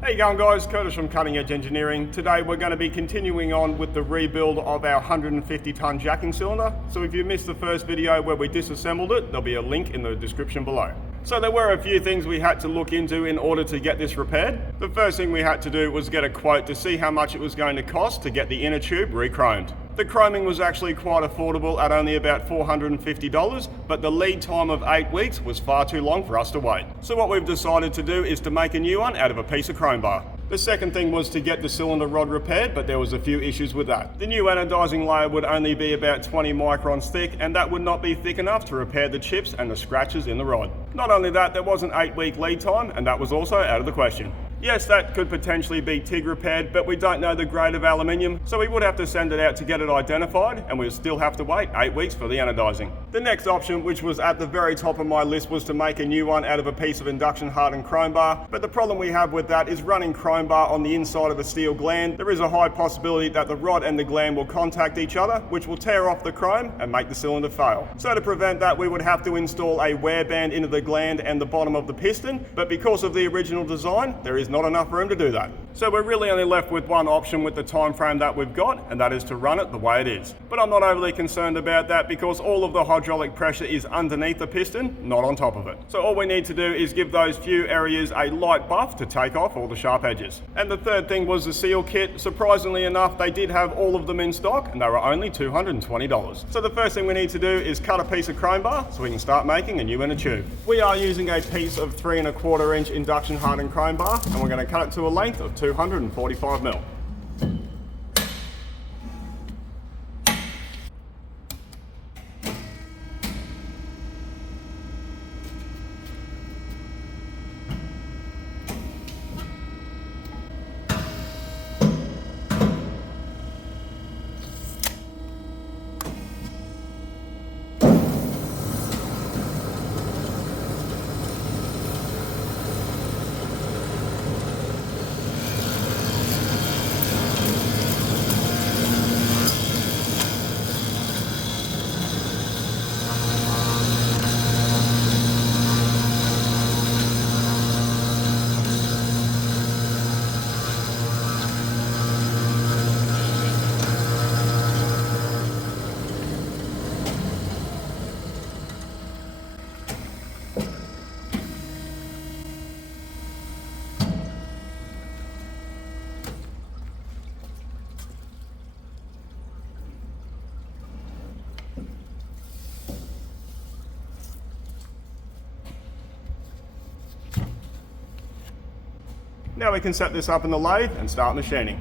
How you going, guys? Curtis from Cutting Edge Engineering. Today we're going to be continuing on with the rebuild of our 150 ton jacking cylinder. So if you missed the first video where we disassembled it, there'll be a link in the description below. So there were a few things we had to look into in order to get this repaired. The first thing we had to do was get a quote to see how much it was going to cost to get the inner tube re-chromed. The chroming was actually quite affordable at only about $450, but the lead time of 8 weeks was far too long for us to wait. So what we've decided to do is to make a new one out of a piece of chrome bar. The second thing was to get the cylinder rod repaired, but there was a few issues with that. The new anodizing layer would only be about 20 microns thick, and that would not be thick enough to repair the chips and the scratches in the rod. Not only that, there was an 8-week lead time, and that was also out of the question. Yes, that could potentially be TIG repaired, but we don't know the grade of aluminium, so we would have to send it out to get it identified, and we'd still have to wait 8 weeks for the anodizing. The next option, which was at the very top of my list, was to make a new one out of a piece of induction hardened chrome bar, but the problem we have with that is running chrome bar on the inside of a steel gland. There is a high possibility that the rod and the gland will contact each other, which will tear off the chrome and make the cylinder fail. So to prevent that, we would have to install a wear band into the gland and the bottom of the piston, but because of the original design, there is not enough room to do that. So we're really only left with one option with the time frame that we've got, and that is to run it the way it is. But I'm not overly concerned about that because all of the hydraulic pressure is underneath the piston, not on top of it. So all we need to do is give those few areas a light buff to take off all the sharp edges. And the third thing was the seal kit. Surprisingly enough, they did have all of them in stock, and they were only $220. So the first thing we need to do is cut a piece of chrome bar so we can start making a new inner tube. We are using a piece of 3 1/4 inch induction hardened chrome bar, and we're going to cut it to a length of 245 mil. Now we can set this up in the lathe and start machining.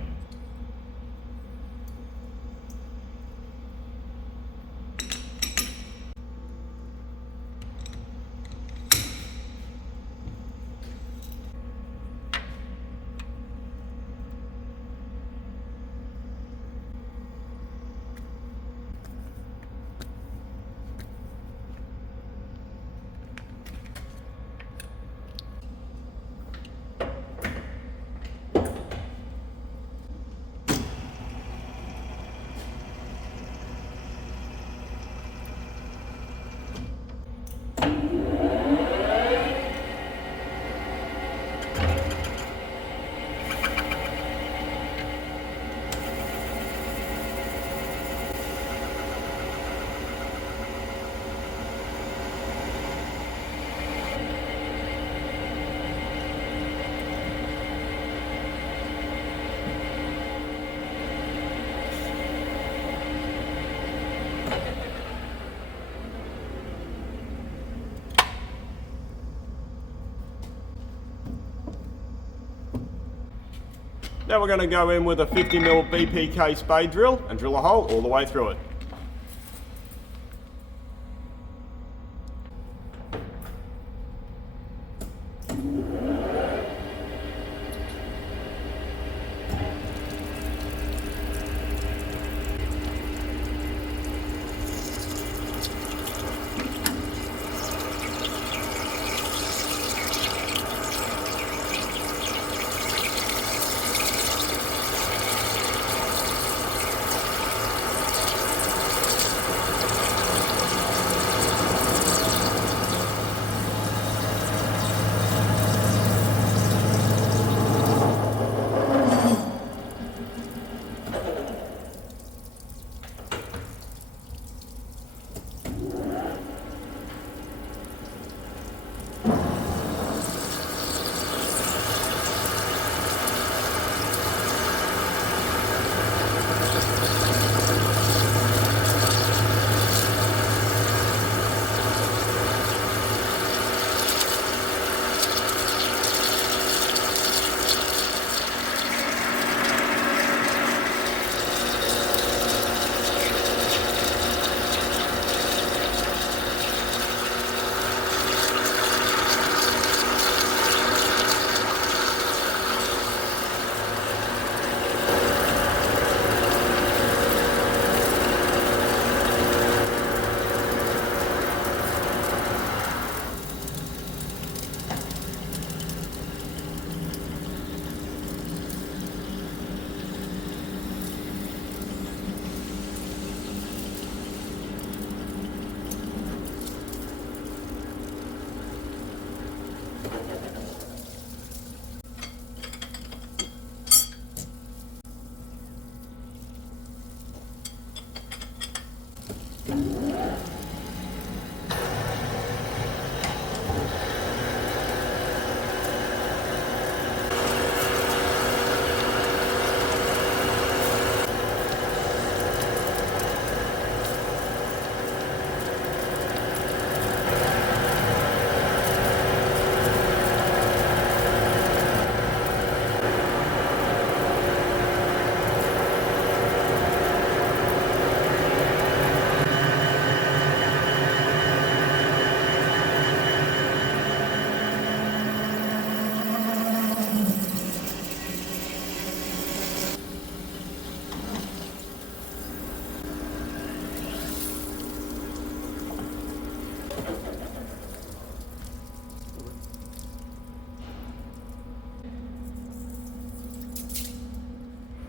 Now we're going to go in with a 50mm BPK spade drill and drill a hole all the way through it.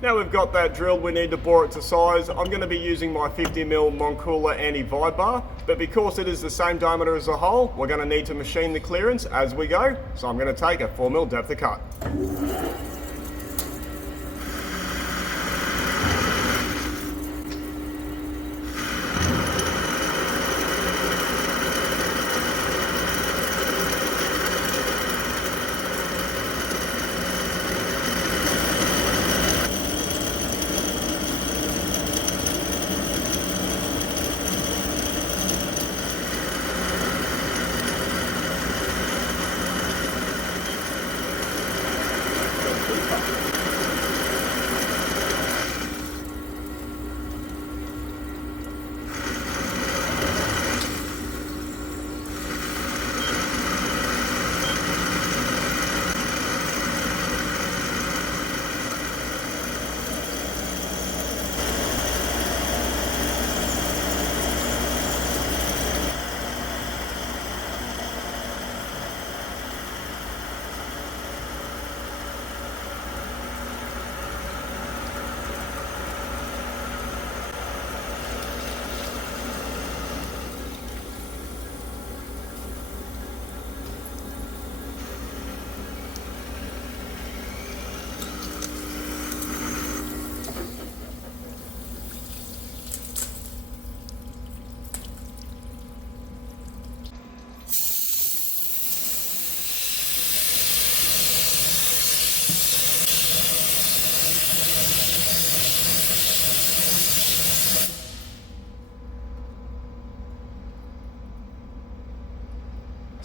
Now we've got that drilled, we need to bore it to size. I'm going to be using my 50mm Moncooler anti-vibe bar, but because it is the same diameter as the hole, we're going to need to machine the clearance as we go. So I'm going to take a 4mm depth of cut.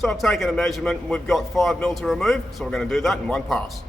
So I've taken a measurement and we've got 5mm to remove, so we're going to do that in one pass.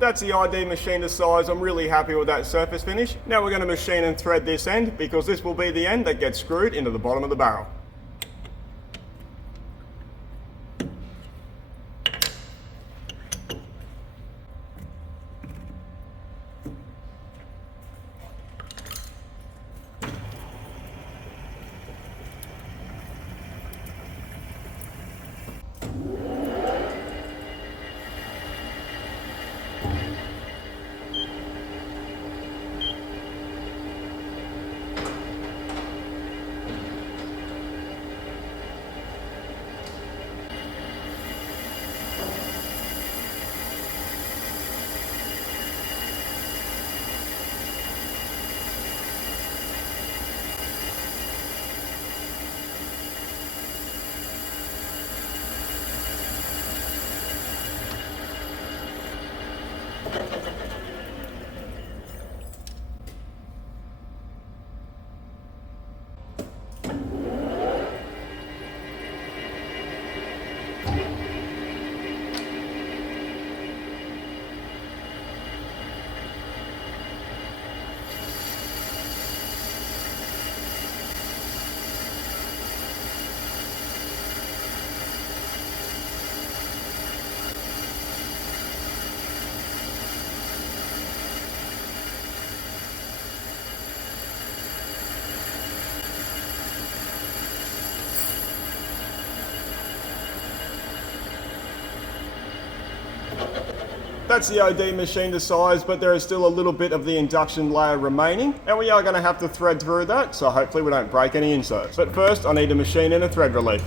That's the ID machine to size. I'm really happy with that surface finish. Now we're going to machine and thread this end because this will be the end that gets screwed into the bottom of the barrel. That's the OD machine to size, but there is still a little bit of the induction layer remaining, and we are going to have to thread through that, so hopefully we don't break any inserts. But first, I need to machine in a thread relief.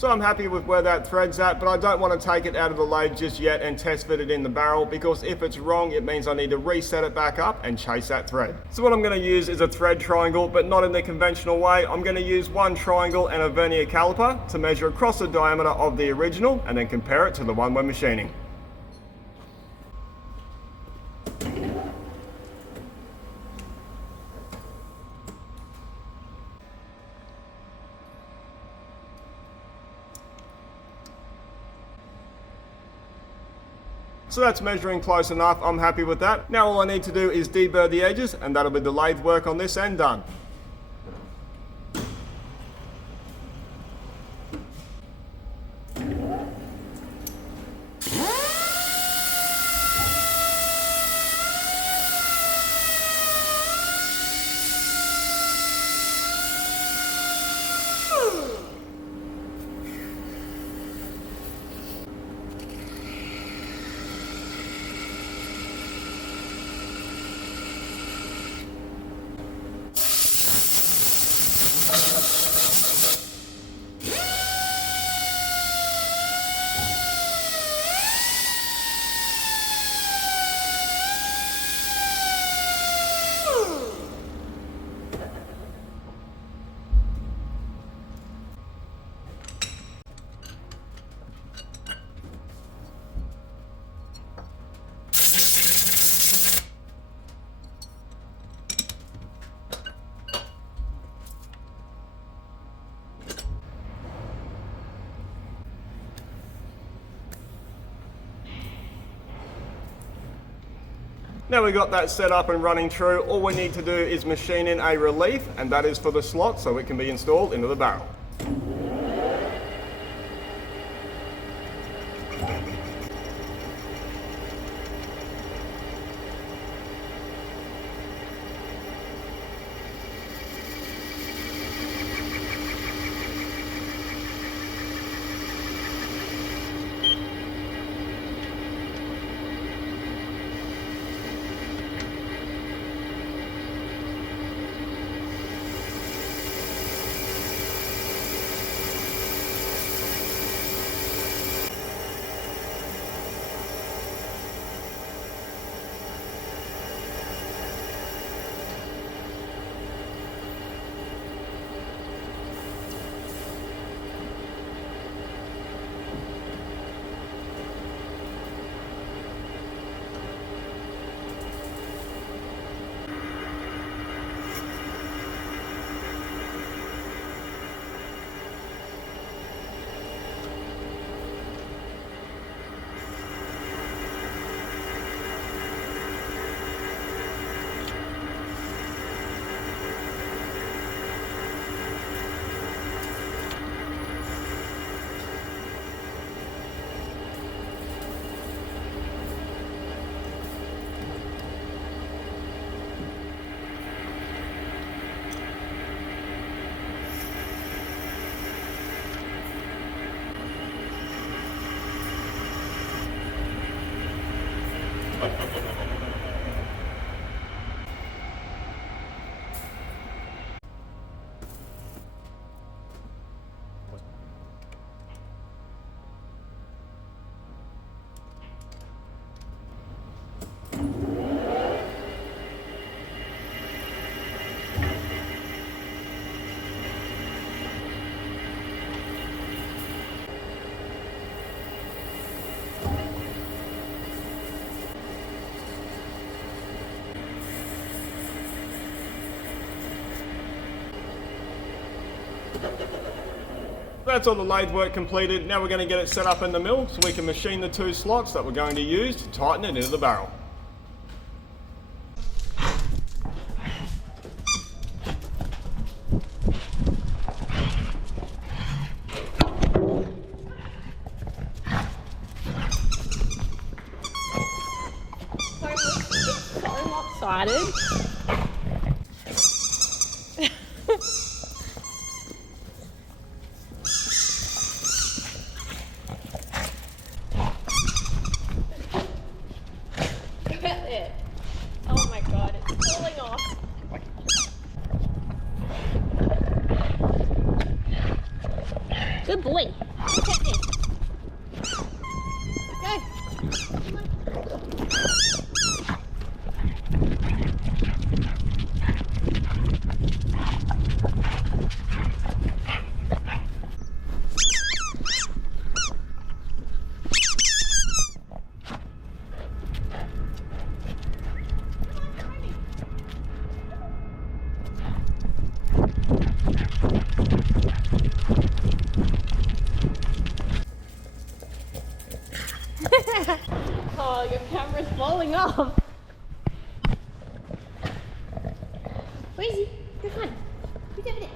So I'm happy with where that thread's at, but I don't want to take it out of the lathe just yet and test fit it in the barrel, because if it's wrong, it means I need to reset it back up and chase that thread. So what I'm going to use is a thread triangle, but not in the conventional way. I'm going to use one triangle and a vernier caliper to measure across the diameter of the original and then compare it to the one we're machining. So that's measuring close enough, I'm happy with that. Now all I need to do is deburr the edges, and that'll be the lathe work on this end done. Now we've got that set up and running true, all we need to do is machine in a relief, and that is for the slot so it can be installed into the barrel. That's all the lathe work completed. Now we're going to get it set up in the mill so we can machine the 2 slots that we're going to use to tighten it into the barrel. It's so lopsided. Look at it. Oh my god, it's falling off. Good boy. Look at this. Oh, your camera's falling off. Where is he? Go find him. He's over there.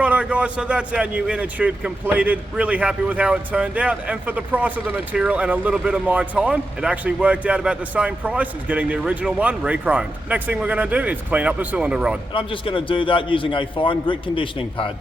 Righto guys, so that's our new inner tube completed. Really happy with how it turned out, and for the price of the material and a little bit of my time, it actually worked out about the same price as getting the original one re-chromed. Next thing we're going to do is clean up the cylinder rod, and I'm just going to do that using a fine grit conditioning pad.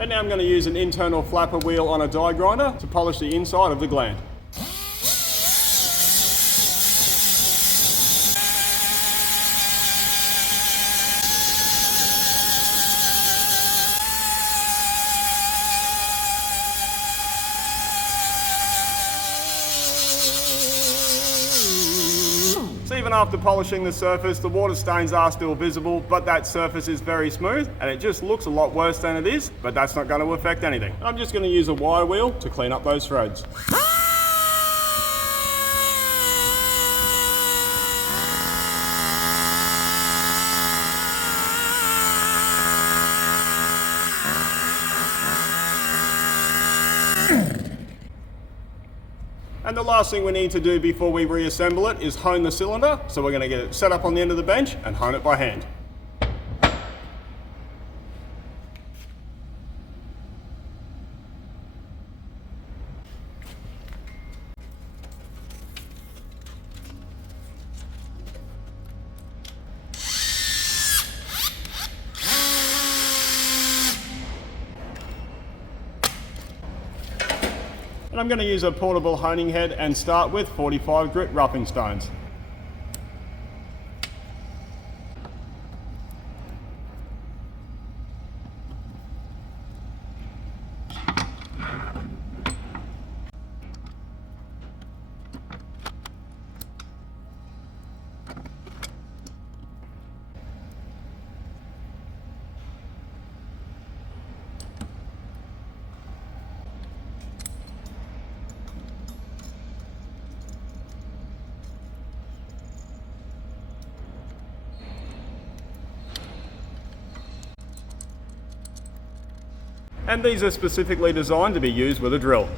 And now I'm going to use an internal flapper wheel on a die grinder to polish the inside of the gland. So even after polishing the surface, the water stains are still visible, but that surface is very smooth and it just looks a lot worse than it is, but that's not going to affect anything. I'm just going to use a wire wheel to clean up those threads. And the last thing we need to do before we reassemble it is hone the cylinder. So we're going to get it set up on the end of the bench and hone it by hand. And I'm going to use a portable honing head and start with 45 grit roughing stones. And these are specifically designed to be used with a drill.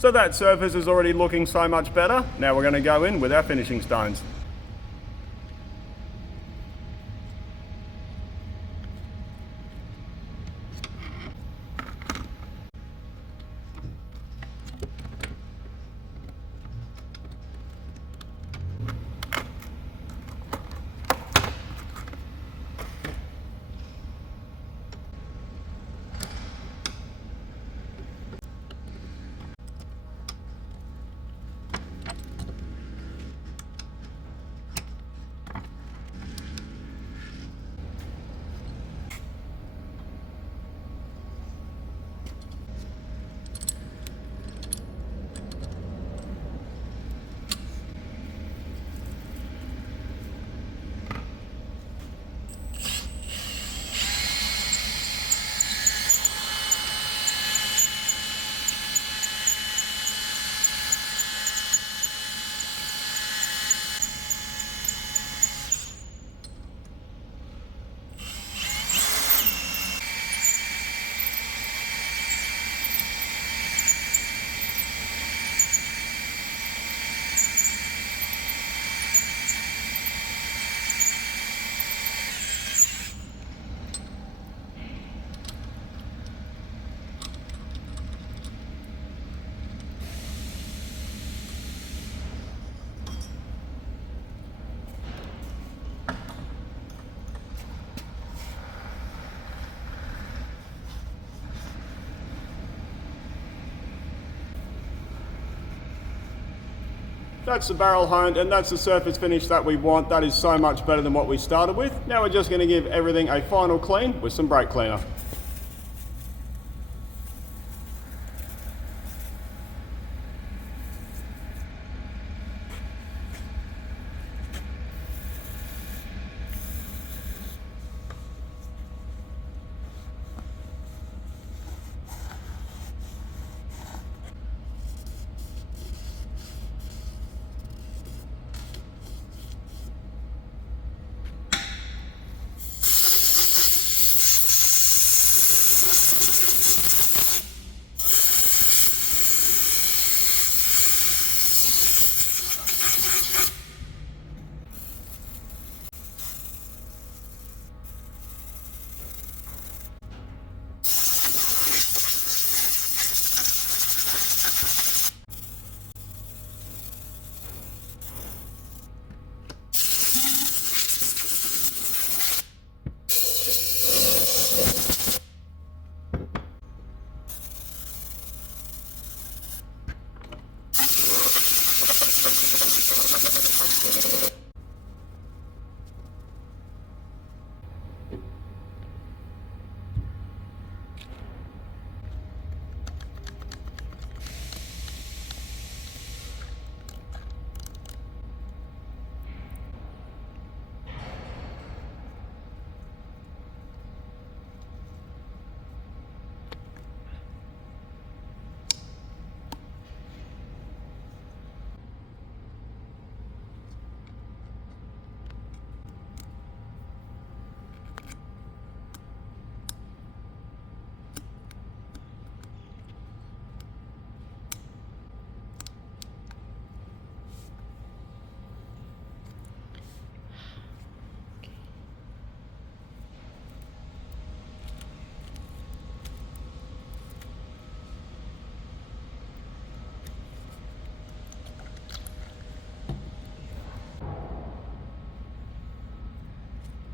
So that surface is already looking so much better. Now we're going to go in with our finishing stones. That's the barrel honed and that's the surface finish that we want. That is so much better than what we started with. Now we're just going to give everything a final clean with some brake cleaner.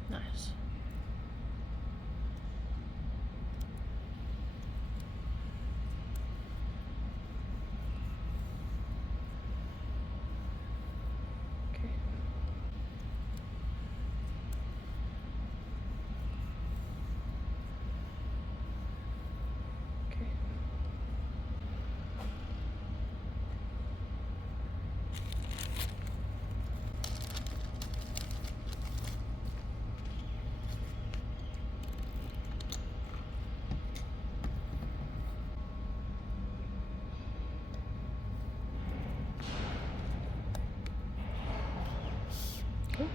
Nice. Okay. Okay.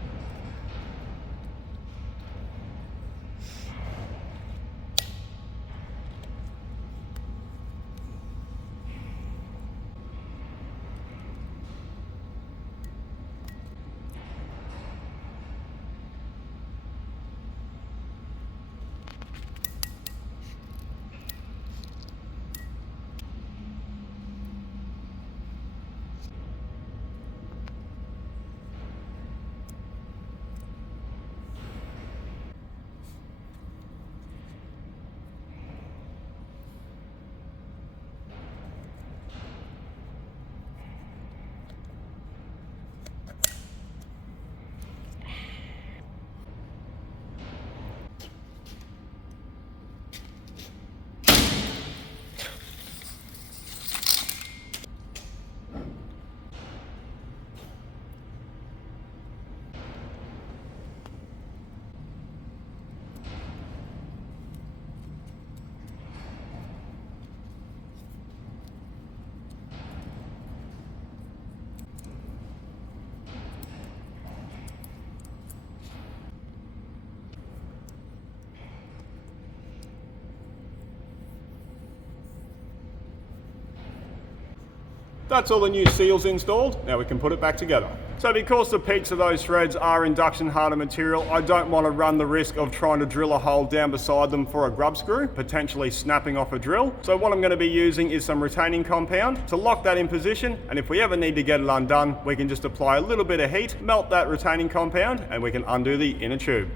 That's all the new seals installed. Now we can put it back together. So because the peaks of those threads are induction hardened material, I don't want to run the risk of trying to drill a hole down beside them for a grub screw, potentially snapping off a drill. So what I'm going to be using is some retaining compound to lock that in position, and if we ever need to get it undone, we can just apply a little bit of heat, melt that retaining compound, and we can undo the inner tube.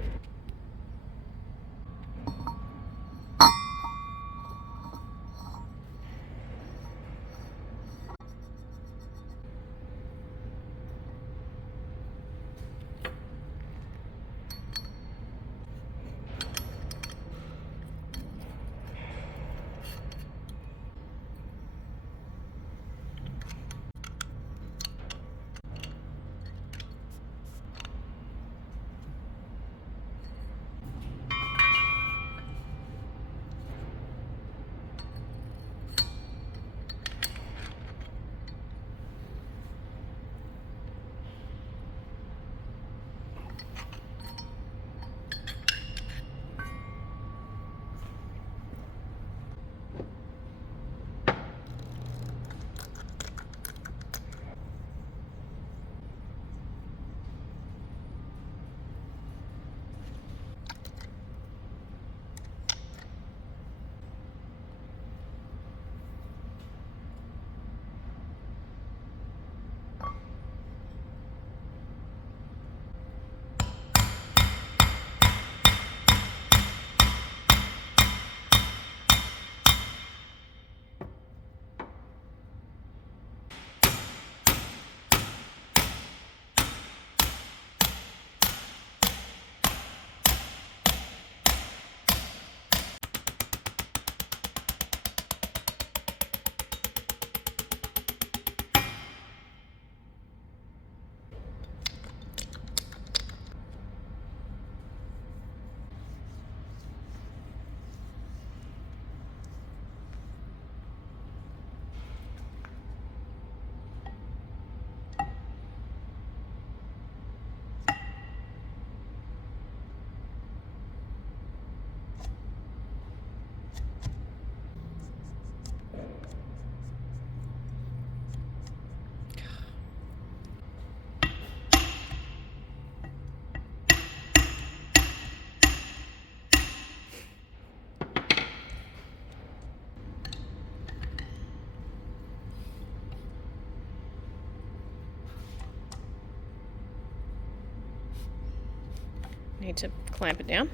need to clamp it down.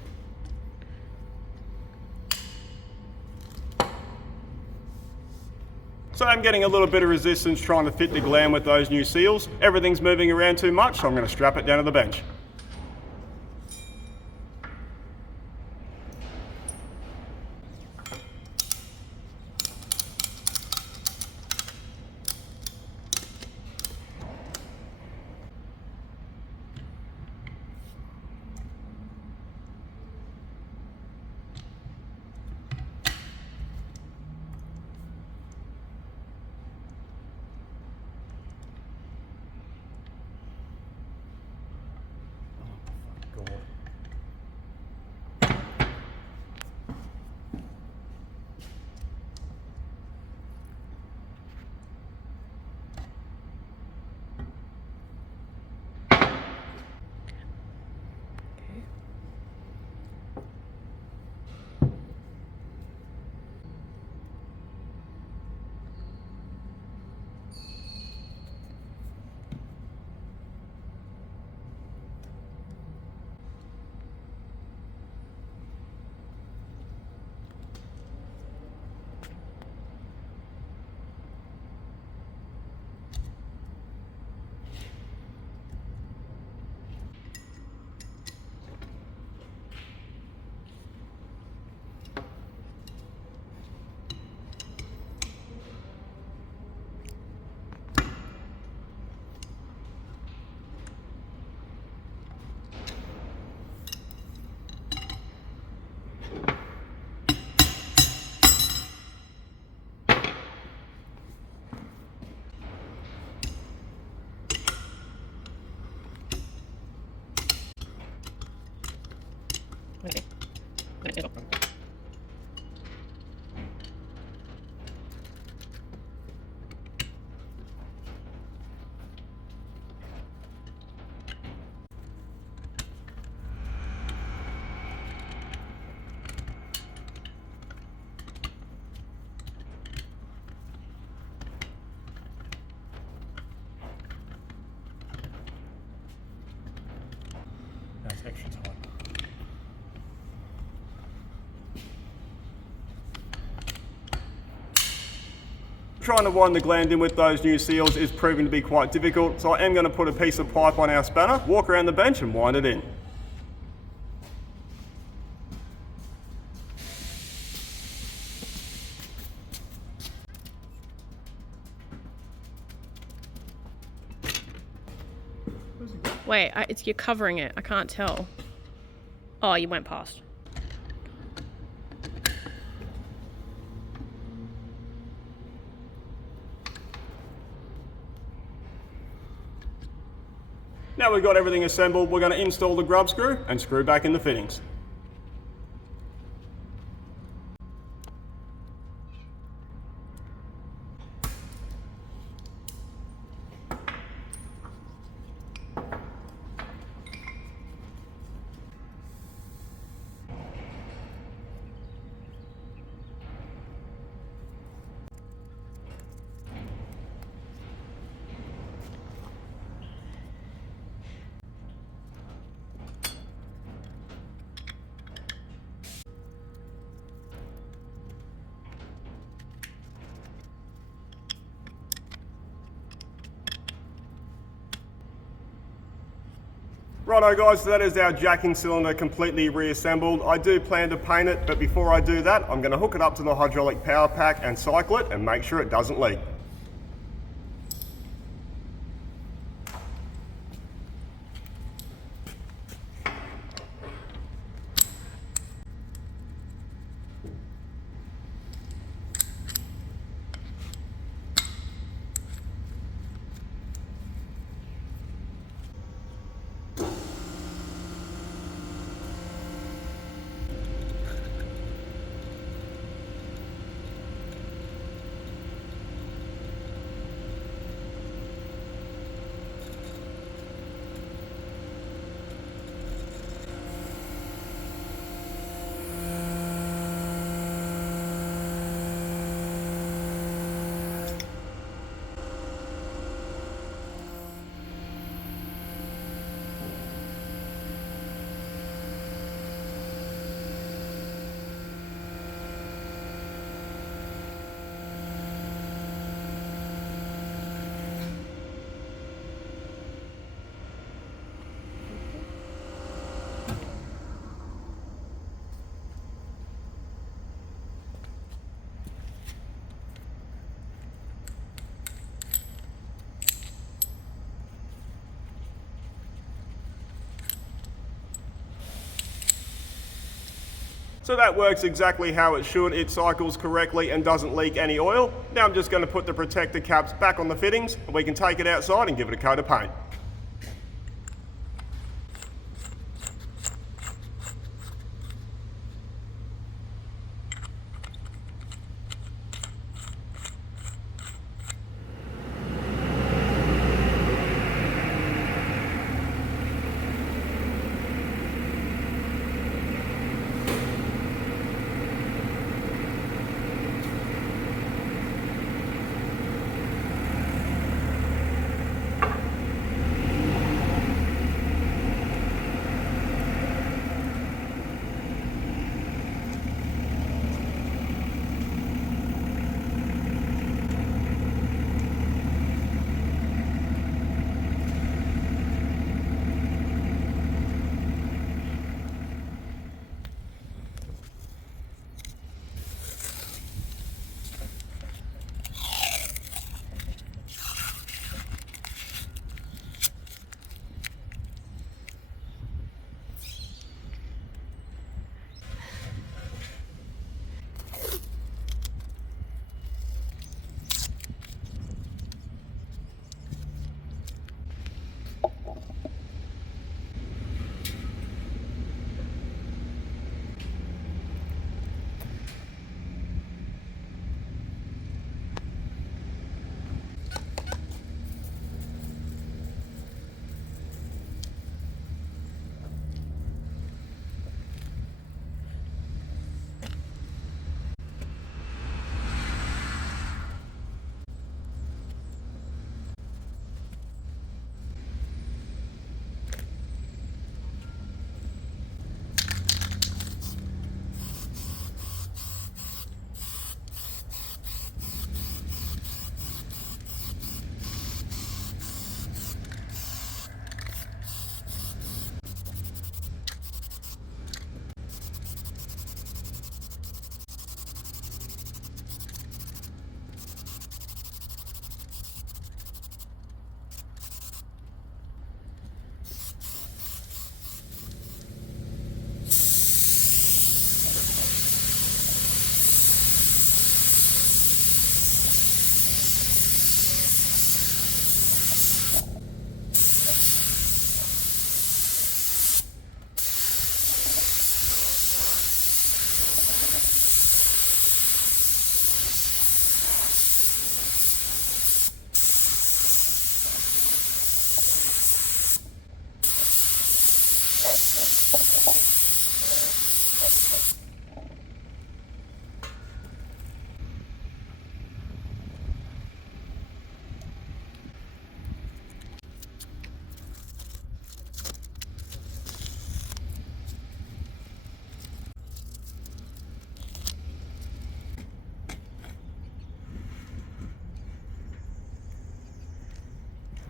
So I'm getting a little bit of resistance trying to fit the glam with those new seals. Everything's moving around too much, so I'm going to strap it down to the bench. Okay. That's extra tight. Trying to wind the gland in with those new seals is proving to be quite difficult, so I am going to put a piece of pipe on our spanner, walk around the bench and wind it in. Wait, you're covering it. I can't tell. Oh, you went past. Now we've got everything assembled, we're going to install the grub screw and screw back in the fittings. Righto guys, so that is our jacking cylinder completely reassembled. I do plan to paint it, but before I do that, I'm going to hook it up to the hydraulic power pack and cycle it and make sure it doesn't leak. So that works exactly how it should. It cycles correctly and doesn't leak any oil. Now I'm just going to put the protector caps back on the fittings and we can take it outside and give it a coat of paint.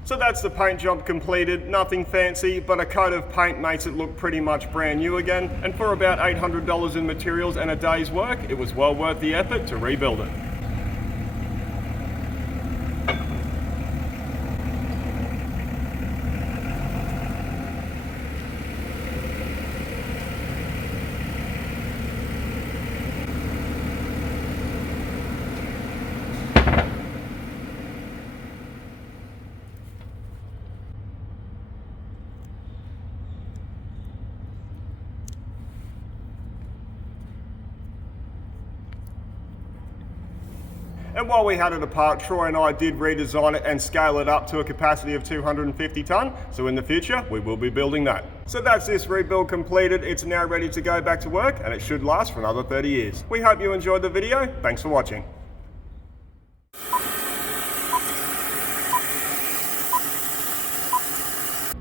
So that's the paint job completed, nothing fancy, but a coat of paint makes it look pretty much brand new again. And for about $800 in materials and a day's work, it was well worth the effort to rebuild it. And while we had it apart, Troy and I did redesign it and scale it up to a capacity of 250 tonne. So in the future, we will be building that. So that's this rebuild completed. It's now ready to go back to work and it should last for another 30 years. We hope you enjoyed the video. Thanks for watching.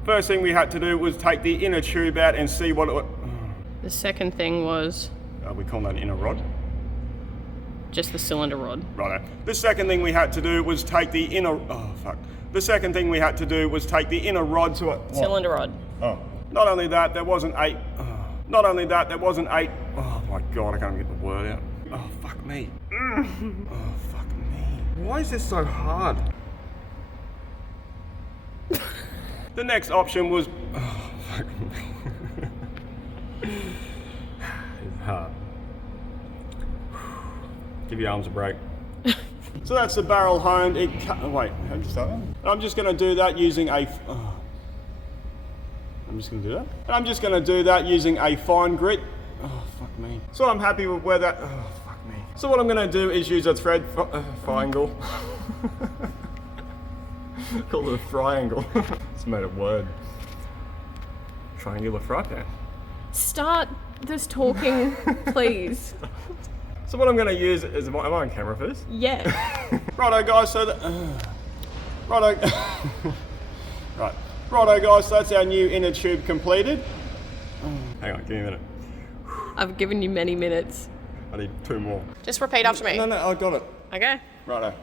First thing we had to do was take the inner tube out and see what it was. The second thing was We call that inner rod. just the cylinder rod. Righto. The second thing we had to do was take the inner. Oh fuck. The second thing we had to do was take the inner rod to it. Cylinder rod. Oh. Not only that, there wasn't eight. Not only that, there wasn't eight. Oh my god, I can't get the word out. Oh fuck me. Oh fuck me. Why is this so hard? The next option was. Oh fuck me. It's hard. Give your arms a break. So that's the barrel honed. Wait, how do you start that? I'm just going to do that using a... I'm just going to do that. And I'm just going to do that using a fine grit. Oh, fuck me. So I'm happy with where that... Oh, fuck me. So what I'm going to do is use a thread triangle. Call it a triangle. It's made a word. Triangular fry pan. Start this talking, please. So what I'm going to use is... Am I on camera first? Yeah. Righto guys, so that... righto... right. Righto guys, so that's our new inner tube completed. Hang on, give me a minute. I've given you many minutes. I need 2 more. Just repeat after me. No, I got it. Okay. Righto.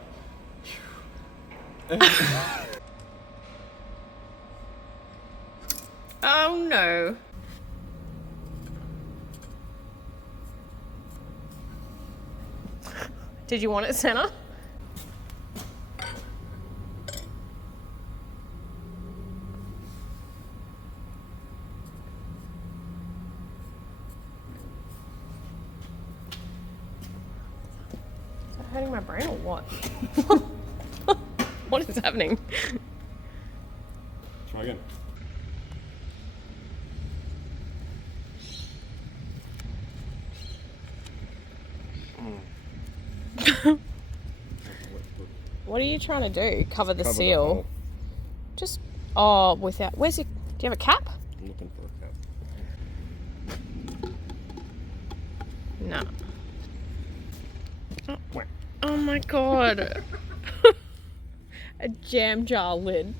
Oh no. Did you want it center? Is that hurting my brain or what? What is happening? Try again. What are you trying to do? Cover the Cover the seal? hole. Just, oh, without, where's your, do you have a cap? I'm looking for a cap. No. Wait. Oh my god. A jam jar lid.